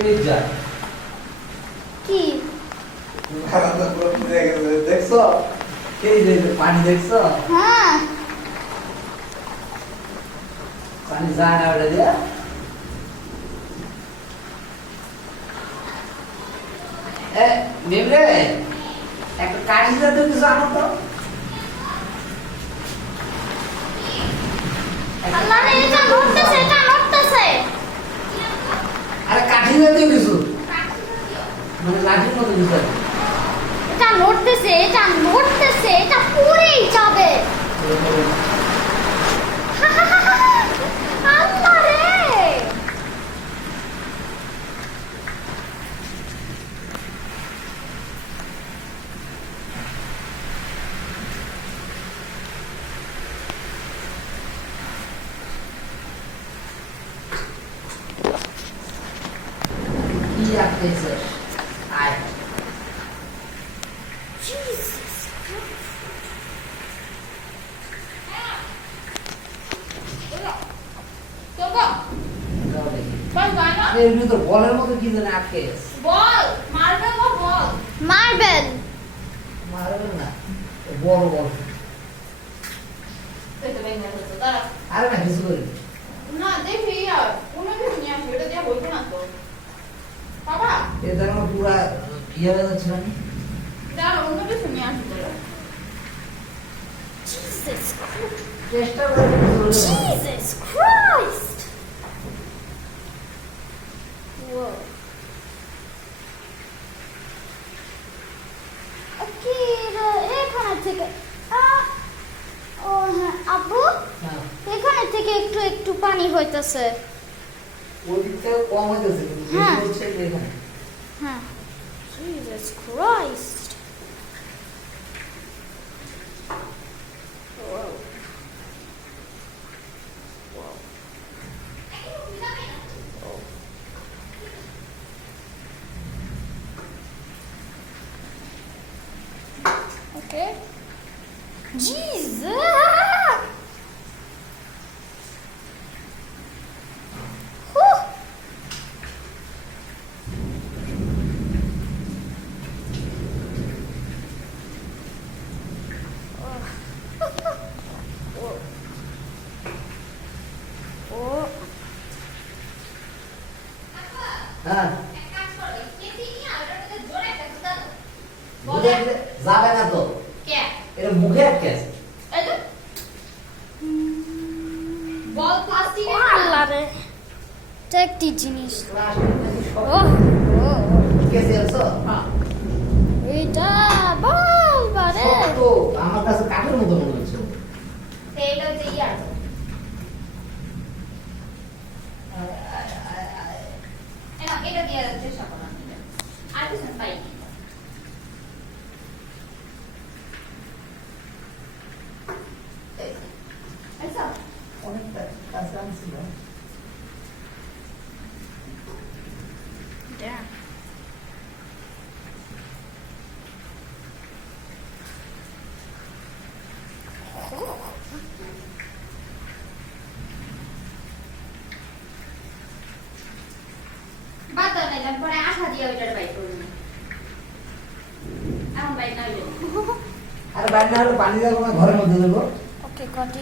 এই যা কি ভাড়াটা পুরো পুড়ে গেছে দেখছো এই যে পানি দেখছো হ্যাঁ পানি যায় না ওটা দিয়ে এ নেমরে একটা কাঠি জাতীয় কিছু আনো তো আল্লাহ রে এটা নড়তেছে আরে কাঠি জাতীয় কিছু মানে লাঠির মতো কিছু আছে। এটা নড়তেছে এটা পুরেই যাবে আল্লাহ রে কি রাখতেছে আয় Jesus দাও দেখি এর ভিতর বলের মতো কি জানে আটকে আছে মার্বেল মারবে না বড় বল আরে না কিছু করি এ ধরনের পুরা ইয়ে হয়ে যাচ্ছে না Jesus Christ চেষ্টা করে Jesus Christ Whoa Okay, এখানে থেকে ও হ্যাঁ আব্বু হ্যাঁ এখানে থেকে একটু একটু পানি হইতেছে ওই দিক থেকে কম হইতেছে কিন্তু বেশি হ্যাঁ। হচ্ছে এখানে হ্যাঁ Jesus Christ Whoa. Whoa. Okay. Jesus! Whew. Whoa. Oh. হ্যাঁ বুঝে যাবে না তো এটা মুখে আটকে আছে আল্লাহ রে এটা একটি জিনিস ও কেসে আছো এটা বাবা রে শক্ত আমার কাছে কাঠের মতো মনে হচ্ছে অনেকটা কাছে আনছিল Damn. আরে বাইরে না হলে পানি যাবো না ঘরের মধ্যে দেবো Okay, got it.